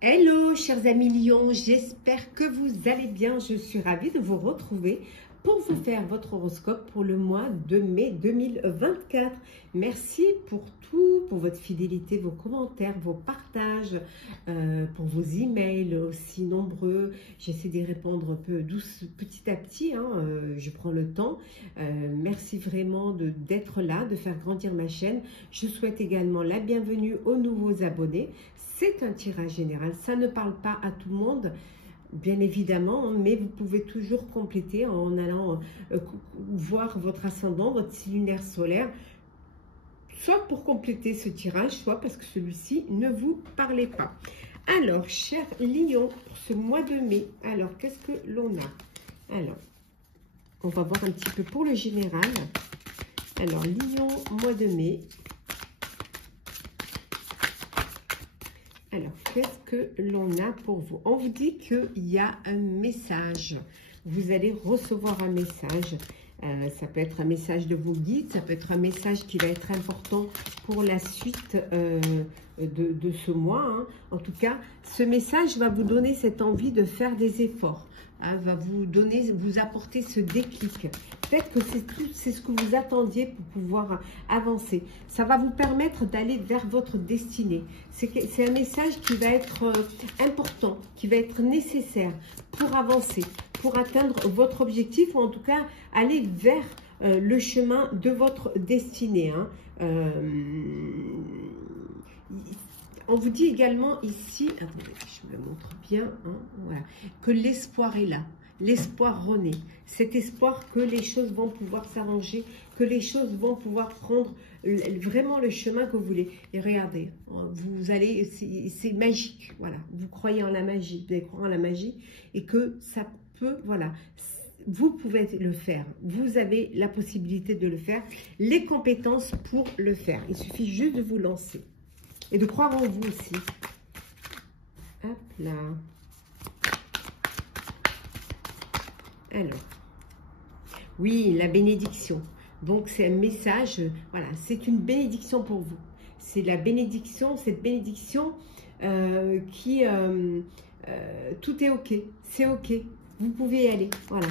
Hello chers amis Lions, j'espère que vous allez bien. Je suis ravie de vous retrouver pour vous faire votre horoscope pour le mois de mai 2024. Merci pour tout, pour votre fidélité, vos commentaires, vos partages, pour vos emails aussi nombreux. J'essaie d'y répondre un peu petit à petit, je prends le temps. Merci vraiment d'être là, de faire grandir ma chaîne. Je souhaite également la bienvenue aux nouveaux abonnés. C'est un tirage général, ça ne parle pas à tout le monde, bien évidemment, mais vous pouvez toujours compléter en allant voir votre ascendant, votre signe lunaire solaire, soit pour compléter ce tirage, soit parce que celui-ci ne vous parlait pas. Alors, chers Lions, pour ce mois de mai, alors qu'est-ce que l'on a? Alors, on va voir un petit peu pour le général. Alors, Lion, mois de mai. Alors, qu'est-ce que l'on a pour vous? On vous dit qu'il y a un message. Vous allez recevoir un message. Ça peut être un message de vos guides, ça peut être un message qui va être important pour la suite de ce mois. En tout cas, ce message va vous donner cette envie de faire des efforts. Va vous apporter ce déclic. Peut-être que c'est ce que vous attendiez pour pouvoir avancer. Ça va vous permettre d'aller vers votre destinée. C'est un message qui va être important, qui va être nécessaire pour avancer, pour atteindre votre objectif ou en tout cas aller vers le chemin de votre destinée. On vous dit également ici, attendez, je vous le montre bien, voilà, que l'espoir est là. L'espoir renaît. Cet espoir que les choses vont pouvoir s'arranger, que les choses vont pouvoir prendre vraiment le chemin que vous voulez. Et regardez, vous allez, c'est magique, voilà. Vous croyez en la magie, vous allez croire en la magie et que ça peut, voilà. Vous pouvez le faire. Vous avez la possibilité de le faire, les compétences pour le faire. Il suffit juste de vous lancer. Et de croire en vous aussi. Hop là. Alors. Oui, la bénédiction. Donc, c'est un message. Voilà, c'est une bénédiction pour vous. C'est la bénédiction, cette bénédiction qui... tout est OK. C'est OK. Vous pouvez y aller. Voilà.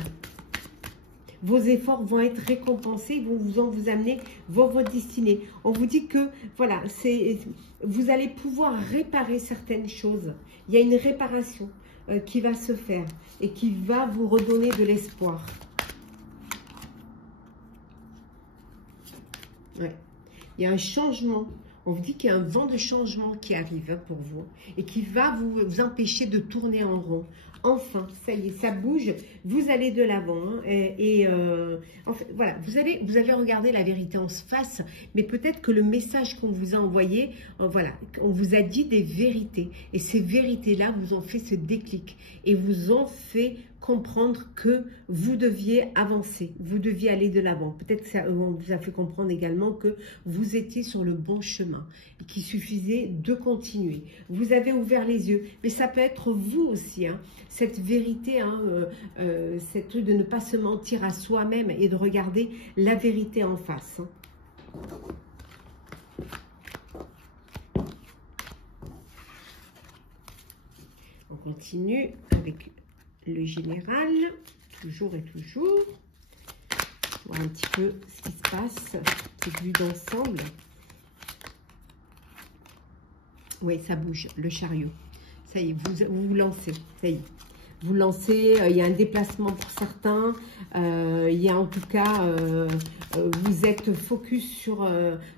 Vos efforts vont être récompensés, vont vous amener vers votre destinée. On vous dit que, voilà, vous allez pouvoir réparer certaines choses. Il y a une réparation qui va se faire et qui va vous redonner de l'espoir. Ouais. Il y a un changement. On vous dit qu'il y a un vent de changement qui arrive pour vous et qui va vous empêcher de tourner en rond. Enfin, ça y est, ça bouge, vous allez de l'avant. En fait, voilà, vous avez regardé la vérité en face, mais peut-être que le message qu'on vous a envoyé, voilà, on vous a dit des vérités. Et ces vérités-là vous ont fait ce déclic et vous ont fait comprendre que vous deviez avancer, vous deviez aller de l'avant. Peut-être que ça vous a fait comprendre également que vous étiez sur le bon chemin et qu'il suffisait de continuer. Vous avez ouvert les yeux, mais ça peut être vous aussi, cette vérité, cette truc de ne pas se mentir à soi-même et de regarder la vérité en face. On continue avec le général, toujours et toujours. Voir un petit peu ce qui se passe, cette vue d'ensemble. Oui, ça bouge, le chariot. Ça y est, vous lancez, ça y est. Vous lancez, il y a un déplacement pour certains, il y a en tout cas, vous êtes focus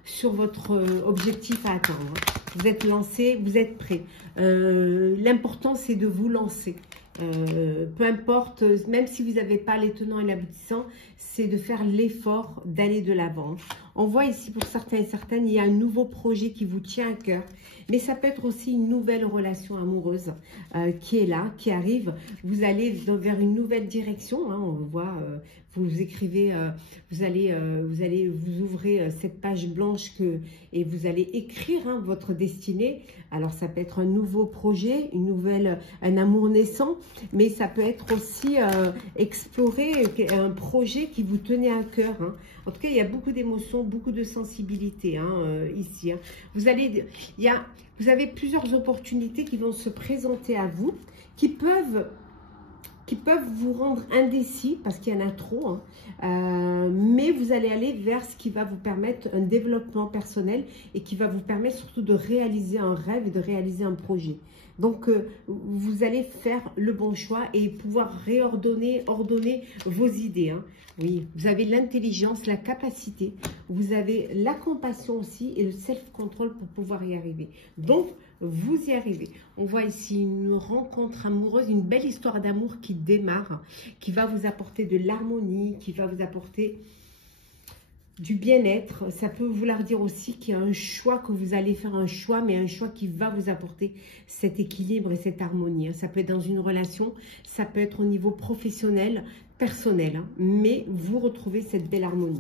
sur votre objectif à atteindre. Vous êtes lancé, vous êtes prêt. L'important, c'est de vous lancer. Peu importe, même si vous n'avez pas les tenants et l'aboutissant, c'est de faire l'effort d'aller de l'avant. On voit ici pour certains et certaines, il y a un nouveau projet qui vous tient à cœur. Mais ça peut être aussi une nouvelle relation amoureuse qui est là, qui arrive. Vous allez vers une nouvelle direction. On voit, vous écrivez, vous allez vous ouvrir cette page blanche et vous allez écrire hein, votre destinée. Alors ça peut être un nouveau projet, un amour naissant, mais ça peut être aussi explorer un projet qui vous tenait à cœur. Hein. En tout cas, il y a beaucoup d'émotions, beaucoup de sensibilité hein, ici. Hein. Vous avez plusieurs opportunités qui vont se présenter à vous, qui peuvent vous rendre indécis parce qu'il y en a trop, hein. Mais vous allez aller vers ce qui va vous permettre un développement personnel et qui va vous permettre surtout de réaliser un rêve et de réaliser un projet. Donc, vous allez faire le bon choix et pouvoir ordonner vos idées. Hein. Oui, vous avez l'intelligence, la capacité, vous avez la compassion aussi et le self-control pour pouvoir y arriver. Donc, vous y arrivez. On voit ici une rencontre amoureuse, une belle histoire d'amour qui démarre, qui va vous apporter de l'harmonie, qui va vous apporter du bien-être. Ça peut vouloir dire aussi qu'il y a un choix, que vous allez faire un choix, mais un choix qui va vous apporter cet équilibre et cette harmonie. Ça peut être dans une relation, ça peut être au niveau professionnel, personnel, hein, mais vous retrouvez cette belle harmonie.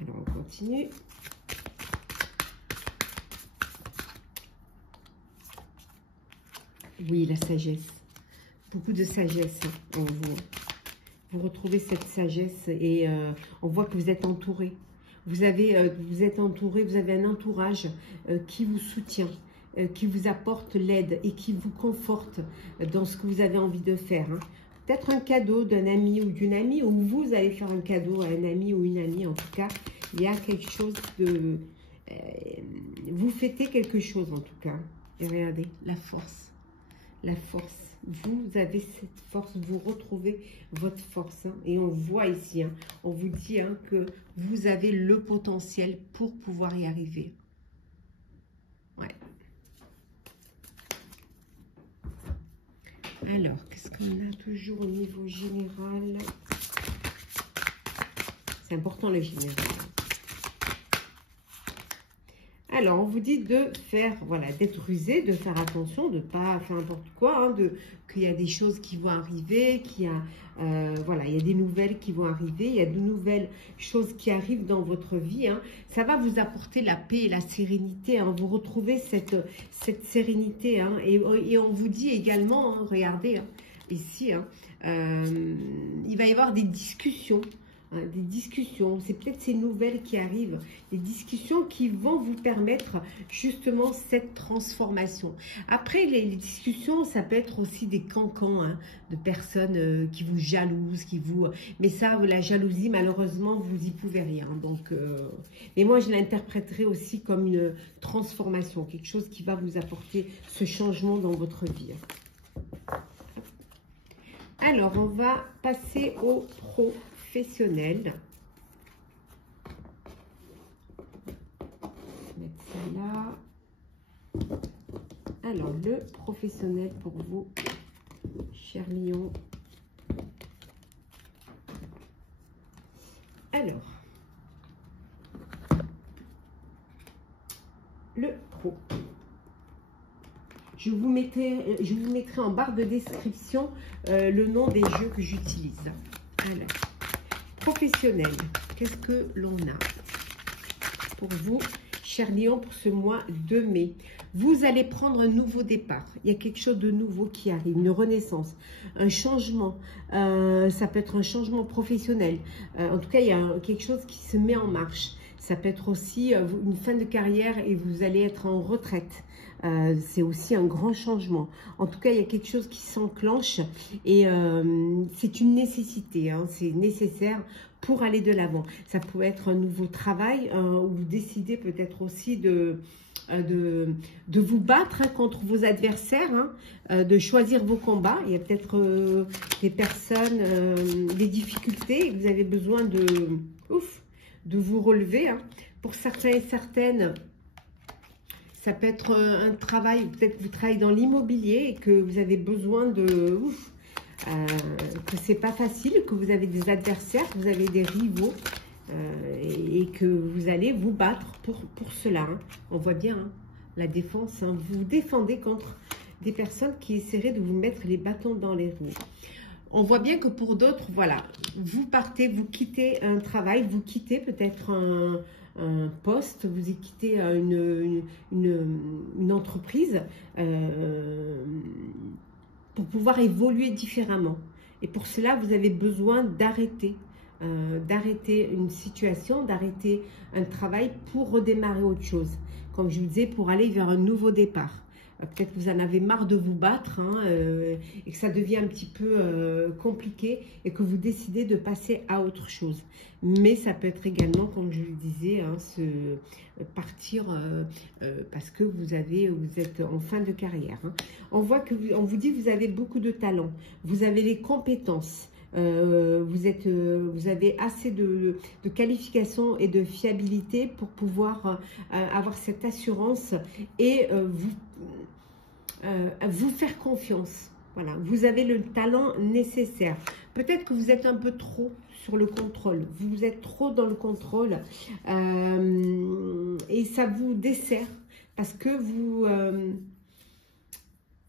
Alors, on continue. Oui, la sagesse. Beaucoup de sagesse en vous. Vous retrouvez cette sagesse et on voit que vous êtes entouré. Vous êtes entouré, vous avez un entourage qui vous soutient, qui vous apporte l'aide et qui vous conforte dans ce que vous avez envie de faire. Hein. Peut-être un cadeau d'un ami ou d'une amie, ou vous allez faire un cadeau à un ami ou une amie. En tout cas, il y a quelque chose de... vous fêtez quelque chose en tout cas. Et regardez, la force. La force. Vous avez cette force, vous retrouvez votre force. Hein, et on voit ici, hein, on vous dit hein, que vous avez le potentiel pour pouvoir y arriver. Ouais. Alors, qu'est-ce qu'on a toujours au niveau général? C'est important le général. Alors, on vous dit de faire, voilà, d'être rusé, de faire attention, de ne pas faire n'importe quoi, hein, qu'il y a des choses qui vont arriver, voilà, il y a des nouvelles qui vont arriver, il y a de nouvelles choses qui arrivent dans votre vie. Hein. Ça va vous apporter la paix et la sérénité. Hein. Vous retrouvez cette sérénité. Hein. Et on vous dit également, hein, regardez, hein, ici, hein, il va y avoir des discussions. Des discussions, c'est peut-être ces nouvelles qui arrivent, des discussions qui vont vous permettre justement cette transformation. Après, les discussions, ça peut être aussi des cancans hein, de personnes qui vous jalousent, mais ça, la jalousie, malheureusement, vous y pouvez rien. Donc, mais moi, je l'interpréterai aussi comme une transformation, quelque chose qui va vous apporter ce changement dans votre vie. Alors, on va passer au professionnel. Mettre ça là. Alors, le professionnel pour vous, cher lion. Alors, le pro. Je vous mettrai en barre de description le nom des jeux que j'utilise. Alors, professionnel, qu'est-ce que l'on a pour vous, cher lion, pour ce mois de mai? Vous allez prendre un nouveau départ. Il y a quelque chose de nouveau qui arrive, une renaissance, un changement. Ça peut être un changement professionnel. En tout cas, il y a quelque chose qui se met en marche. Ça peut être aussi une fin de carrière et vous allez être en retraite. C'est aussi un grand changement. En tout cas, il y a quelque chose qui s'enclenche et c'est une nécessité. Hein, c'est nécessaire pour aller de l'avant. Ça peut être un nouveau travail où vous décidez peut-être aussi de vous battre hein, contre vos adversaires, hein, de choisir vos combats. Il y a peut-être des personnes, des difficultés. Vous avez besoin de vous relever. Hein. Pour certains et certaines, ça peut être un travail, peut-être que vous travaillez dans l'immobilier et que vous avez besoin de... que c'est pas facile, que vous avez des adversaires, que vous avez des rivaux et que vous allez vous battre pour cela. Hein. On voit bien hein, la défense, hein. Vous vous défendez contre des personnes qui essaieraient de vous mettre les bâtons dans les roues. On voit bien que pour d'autres, voilà, vous partez, vous quittez un travail, vous quittez peut-être un poste, vous quittez une entreprise pour pouvoir évoluer différemment. Et pour cela, vous avez besoin d'arrêter une situation, d'arrêter un travail pour redémarrer autre chose. Comme je vous disais, pour aller vers un nouveau départ. Peut-être que vous en avez marre de vous battre et que ça devient un petit peu compliqué et que vous décidez de passer à autre chose. Mais ça peut être également, comme je le disais, partir parce que vous êtes en fin de carrière. On voit que on vous dit que vous avez beaucoup de talent, vous avez les compétences. Vous avez assez de qualifications et de fiabilité pour pouvoir avoir cette assurance et vous faire confiance. Voilà, vous avez le talent nécessaire. Peut-être que vous êtes un peu trop sur le contrôle. Vous êtes trop dans le contrôle et ça vous dessert parce que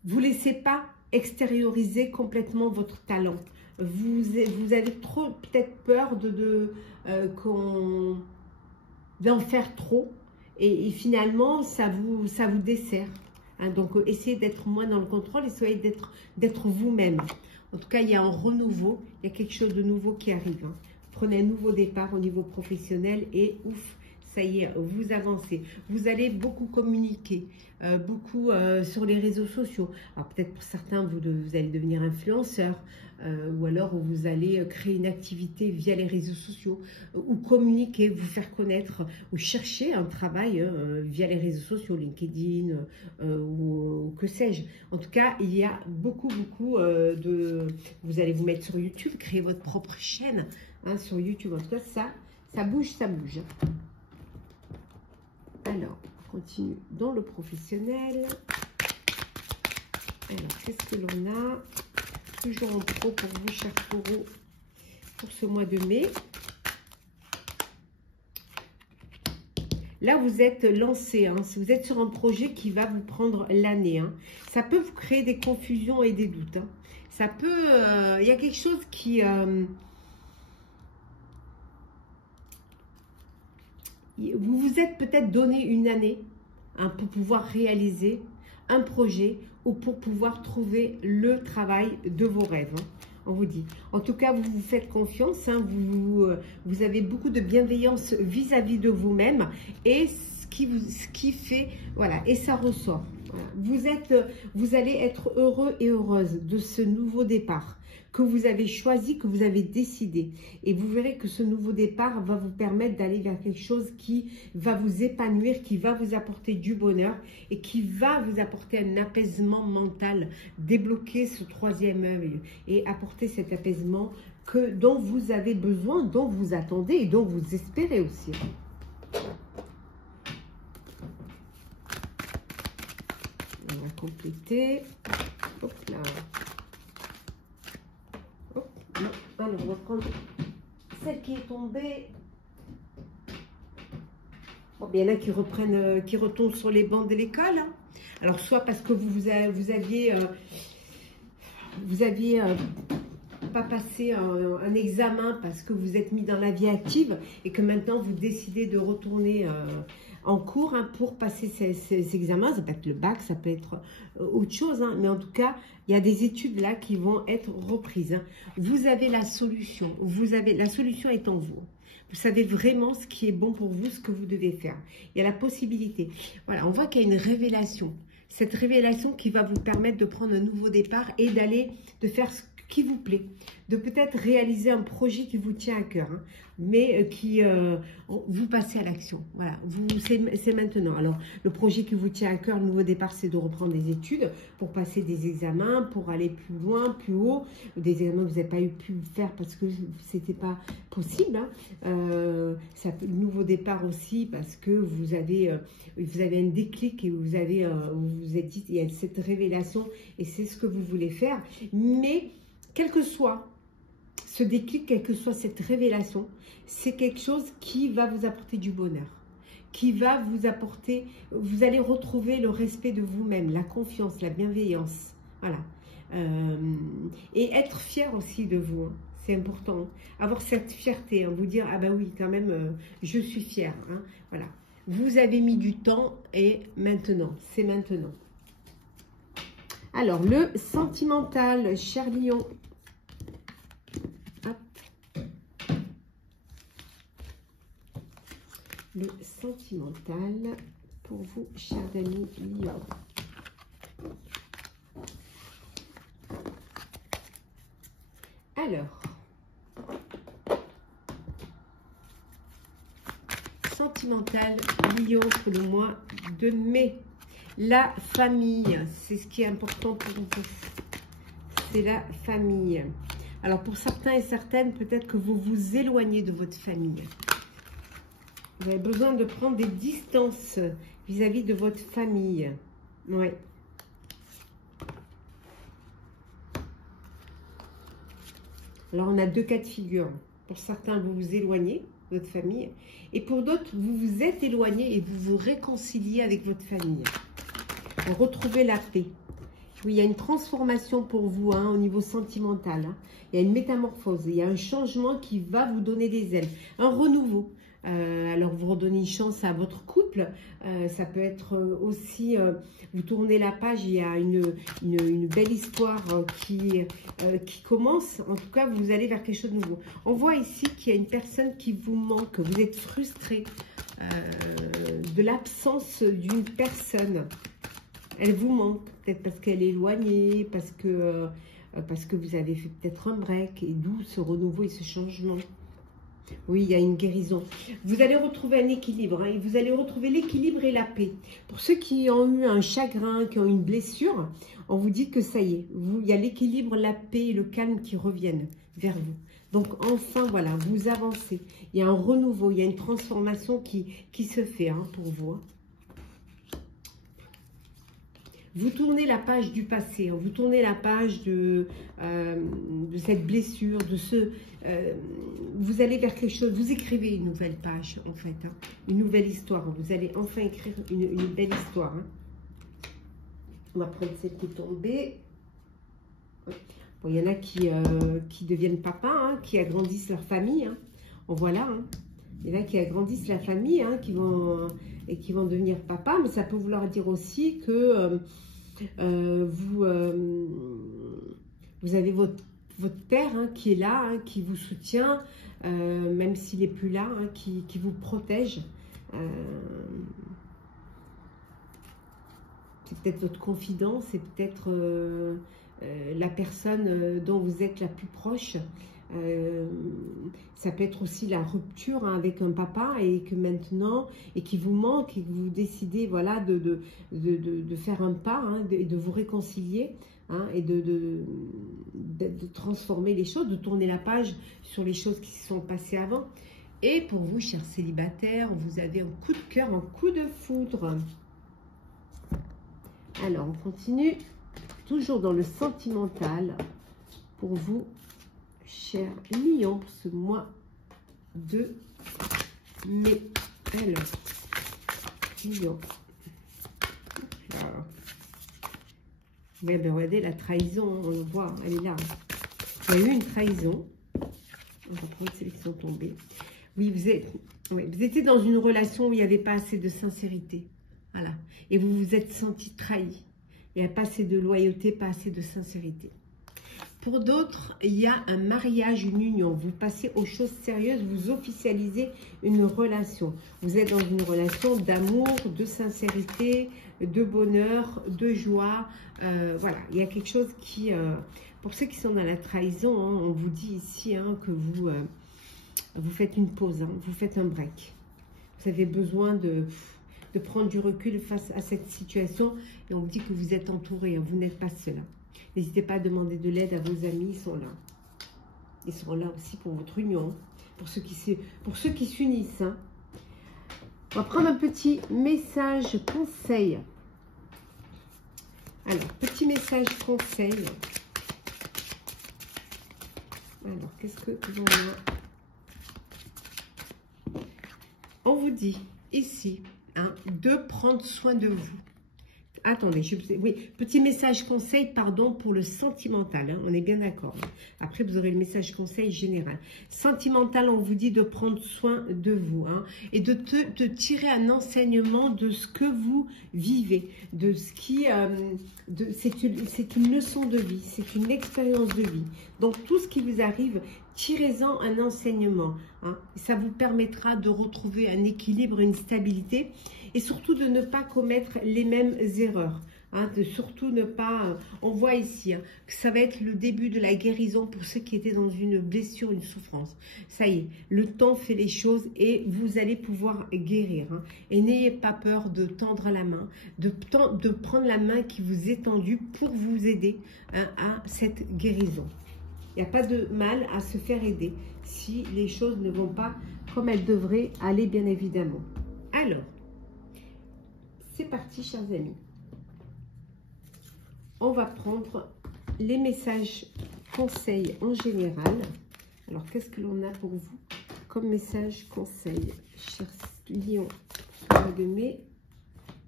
vous laissez pas extérioriser complètement votre talent. Vous avez trop peut-être peur d'en faire trop et finalement ça vous dessert. Donc essayez d'être moins dans le contrôle, essayez d'être vous-même. En tout cas, il y a un renouveau, il y a quelque chose de nouveau qui arrive. Prenez un nouveau départ au niveau professionnel et ouf, ça y est, vous avancez. Vous allez beaucoup communiquer, beaucoup sur les réseaux sociaux. Alors peut-être pour certains, vous allez devenir influenceur ou alors vous allez créer une activité via les réseaux sociaux ou communiquer, vous faire connaître ou chercher un travail via les réseaux sociaux, LinkedIn ou que sais-je. En tout cas, il y a beaucoup vous allez vous mettre sur YouTube, créer votre propre chaîne sur YouTube. En tout cas, ça bouge, ça bouge. Alors, on continue dans le professionnel. Alors, qu'est-ce que l'on a? Toujours en pro pour vous, chers taureaux, pour ce mois de mai. Là, vous êtes lancé. Si vous êtes sur un projet qui va vous prendre l'année, ça peut vous créer des confusions et des doutes. Ça peut... il y a quelque chose qui... vous vous êtes peut-être donné une année pour pouvoir réaliser un projet ou pour pouvoir trouver le travail de vos rêves. On vous dit. En tout cas, vous vous faites confiance. Vous avez beaucoup de bienveillance vis-à-vis de vous-même et ce qui fait, voilà, et ça ressort. Voilà. Vous allez être heureux et heureuse de ce nouveau départ que vous avez choisi, que vous avez décidé. Et vous verrez que ce nouveau départ va vous permettre d'aller vers quelque chose qui va vous épanouir, qui va vous apporter du bonheur et qui va vous apporter un apaisement mental, débloquer ce troisième œil et apporter cet apaisement dont vous avez besoin, dont vous attendez et dont vous espérez aussi. On va compléter. Hop là. Hop, non. Alors, on va prendre celle qui est tombée. Bon, il y en a qui reprennent, qui retombent sur les bancs de l'école. Alors, soit parce que vous aviez pas passé un examen parce que vous êtes mis dans la vie active et que maintenant vous décidez de retourner en cours pour passer ces examens. Ça peut être le bac, ça peut être autre chose, mais en tout cas, il y a des études là qui vont être reprises. Vous avez la solution, la solution est en vous. Vous savez vraiment ce qui est bon pour vous, ce que vous devez faire. Il y a la possibilité. Voilà, on voit qu'il y a une révélation. Cette révélation qui va vous permettre de prendre un nouveau départ et de faire ce qui vous plaît, de peut-être réaliser un projet qui vous tient à cœur, mais vous passez à l'action. Voilà, c'est maintenant. Alors, le projet qui vous tient à cœur, le nouveau départ, c'est de reprendre des études pour passer des examens, pour aller plus loin, plus haut, des examens que vous n'avez pas pu faire parce que c'était pas possible. Le nouveau départ aussi parce que vous avez un déclic et vous êtes dit, il y a cette révélation et c'est ce que vous voulez faire. Mais quel que soit ce déclic, quelle que soit cette révélation, c'est quelque chose qui va vous apporter du bonheur, qui va vous apporter, vous allez retrouver le respect de vous-même, la confiance, la bienveillance. Voilà. Et être fier aussi de vous, hein. C'est important. Avoir cette fierté, hein, vous dire, ah ben oui, quand même, je suis fière. Hein. Voilà. Vous avez mis du temps et maintenant, c'est maintenant. Alors, le sentimental, cher Lion. Hop. Le sentimental pour vous, chers amis Lion. Alors, sentimental Lion pour le mois de mai. La famille, c'est ce qui est important pour vous. C'est la famille. Alors, pour certains et certaines, peut-être que vous vous éloignez de votre famille. Vous avez besoin de prendre des distances vis-à-vis de votre famille. Oui. Alors, on a deux cas de figure. Pour certains, vous vous éloignez de votre famille. Et pour d'autres, vous vous êtes éloigné et vous vous réconciliez avec votre famille. Retrouvez la paix. Oui, il y a une transformation pour vous, hein, au niveau sentimental. Hein. Il y a une métamorphose. Il y a un changement qui va vous donner des ailes. Un renouveau. Alors, vous redonnez une chance à votre couple. Ça peut être aussi, vous tournez la page, il y a une belle histoire qui commence. En tout cas, vous allez vers quelque chose de nouveau. On voit ici qu'il y a une personne qui vous manque. Vous êtes frustré de l'absence d'une personne. Elle vous manque, peut-être parce qu'elle est éloignée, parce que vous avez fait peut-être un break, et d'où ce renouveau et ce changement. Oui, il y a une guérison. Vous allez retrouver un équilibre, hein, et vous allez retrouver l'équilibre et la paix. Pour ceux qui ont eu un chagrin, qui ont eu une blessure, on vous dit que ça y est, il y a l'équilibre, la paix et le calme qui reviennent vers vous. Donc enfin, voilà, vous avancez. Il y a un renouveau, il y a une transformation qui se fait, hein, pour vous. Hein. Vous tournez la page du passé, hein, vous tournez la page de cette blessure, de ce... vous allez vers quelque chose, vous écrivez une nouvelle page, en fait, hein, une nouvelle histoire. Vous allez enfin écrire une belle histoire. Hein. On va prendre celle qui est tombée. Bon, il y en a qui deviennent papa, hein, qui agrandissent leur famille. Hein. On voit là, hein. Il y en a qui agrandissent la famille, hein, qui vont devenir papa, mais ça peut vouloir dire aussi que vous avez votre père, hein, qui est là, hein, qui vous soutient, même s'il n'est plus là, hein, qui vous protège. C'est peut-être votre confident, c'est peut-être la personne dont vous êtes la plus proche. Ça peut être aussi la rupture, hein, avec un papa et que maintenant, et qui vous manque et que vous décidez, voilà, de faire un pas, hein, et de vous réconcilier, hein, et de transformer les choses, de tourner la page sur les choses qui se sont passées avant. Et pour vous, chers célibataires, vous avez un coup de cœur, un coup de foudre. Alors, on continue, toujours dans le sentimental, pour vous, cher Lion, ce mois de mai. Alors, Lion. Ouais, ben regardez la trahison, on le voit, elle est là. Il y a eu une trahison. On va prendre celles qui sont tombées. Oui, vous étiez dans une relation où il n'y avait pas assez de sincérité. Voilà. Et vous vous êtes senti trahi. Il n'y a pas assez de loyauté, pas assez de sincérité. Pour d'autres, il y a un mariage, une union. Vous passez aux choses sérieuses, vous officialisez une relation. Vous êtes dans une relation d'amour, de sincérité, de bonheur, de joie. Voilà, il y a quelque chose qui... pour ceux qui sont dans la trahison, hein, on vous dit ici, hein, que vous faites une pause, hein, vous faites un break. Vous avez besoin de prendre du recul face à cette situation. Et on vous dit que vous êtes entouré, hein, vous n'êtes pas seul. Hein. N'hésitez pas à demander de l'aide à vos amis, ils sont là. Ils seront là aussi pour votre union, pour ceux qui s'unissent. Hein. On va prendre un petit message conseil. Alors, petit message conseil. Alors, qu'est-ce que l'on a? On vous dit, ici, hein, de prendre soin de vous. Attendez, oui, petit message conseil, pardon, pour le sentimental, hein, on est bien d'accord. Après, vous aurez le message conseil général. Sentimental, on vous dit de prendre soin de vous, hein, et de tirer un enseignement de ce que vous vivez, de ce qui, c'est une leçon de vie, c'est une expérience de vie. Donc, tout ce qui vous arrive, tirez-en un enseignement, hein, ça vous permettra de retrouver un équilibre, une stabilité, et surtout de ne pas commettre les mêmes erreurs. Hein, de surtout ne pas... on voit ici, hein, que ça va être le début de la guérison pour ceux qui étaient dans une blessure, une souffrance. Ça y est, le temps fait les choses et vous allez pouvoir guérir. Hein. Et n'ayez pas peur de tendre la main, de prendre la main qui vous est tendue pour vous aider, hein, à cette guérison. Il n'y a pas de mal à se faire aider si les choses ne vont pas comme elles devraient aller, bien évidemment. Alors, c'est parti, chers amis. On va prendre les messages conseils en général. Alors, qu'est-ce que l'on a pour vous comme message conseil, chers lions, sur le mois de mai?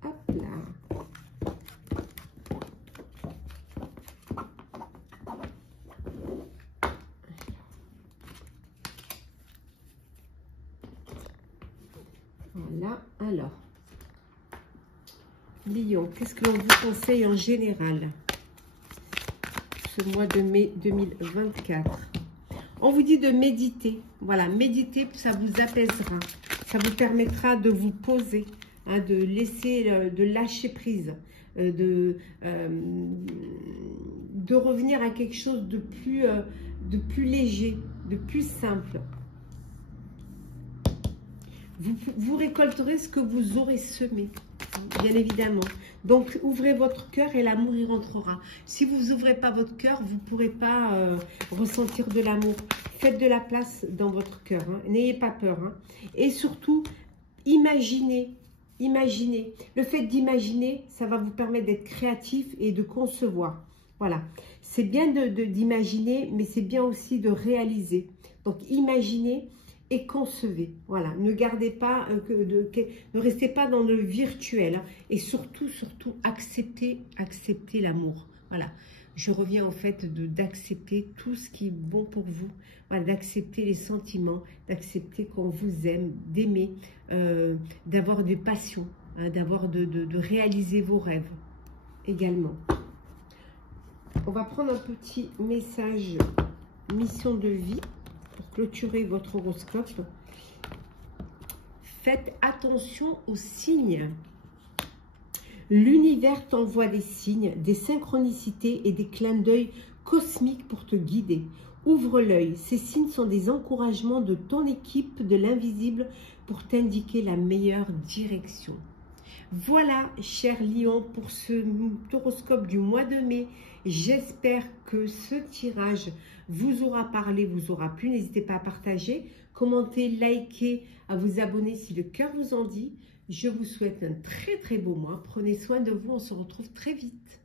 Hop là. Voilà, alors. Lion, qu'est-ce que l'on vous conseille en général ce mois de mai 2024? On vous dit de méditer. Voilà, méditer, ça vous apaisera. Ça vous permettra de vous poser, hein, de laisser, de lâcher prise, de revenir à quelque chose de plus léger, de plus simple. Vous récolterez ce que vous aurez semé, bien évidemment. Donc, ouvrez votre cœur et l'amour y rentrera. Si vous n'ouvrez pas votre cœur, vous ne pourrez pas ressentir de l'amour. Faites de la place dans votre cœur. Hein. N'ayez pas peur. Hein. Et surtout, imaginez. Imaginez. Le fait d'imaginer, ça va vous permettre d'être créatif et de concevoir. Voilà. C'est bien d'imaginer, mais c'est bien aussi de réaliser. Donc, imaginez et concevez. Voilà, ne gardez pas, ne restez pas dans le virtuel. Hein, et surtout, acceptez l'amour. Voilà, je reviens en fait d'accepter tout ce qui est bon pour vous. Voilà, d'accepter les sentiments, d'accepter qu'on vous aime, d'aimer, d'avoir des passions, hein, de réaliser vos rêves également. On va prendre un petit message mission de vie. Pour clôturer votre horoscope, faites attention aux signes. L'univers t'envoie des signes, des synchronicités et des clins d'œil cosmiques pour te guider. Ouvre l'œil. Ces signes sont des encouragements de ton équipe de l'invisible pour t'indiquer la meilleure direction. Voilà, chers lions, pour ce horoscope du mois de mai. J'espère que ce tirage vous aura parlé, vous aura plu. N'hésitez pas à partager, commenter, liker, à vous abonner si le cœur vous en dit. Je vous souhaite un très beau mois. Prenez soin de vous, on se retrouve très vite.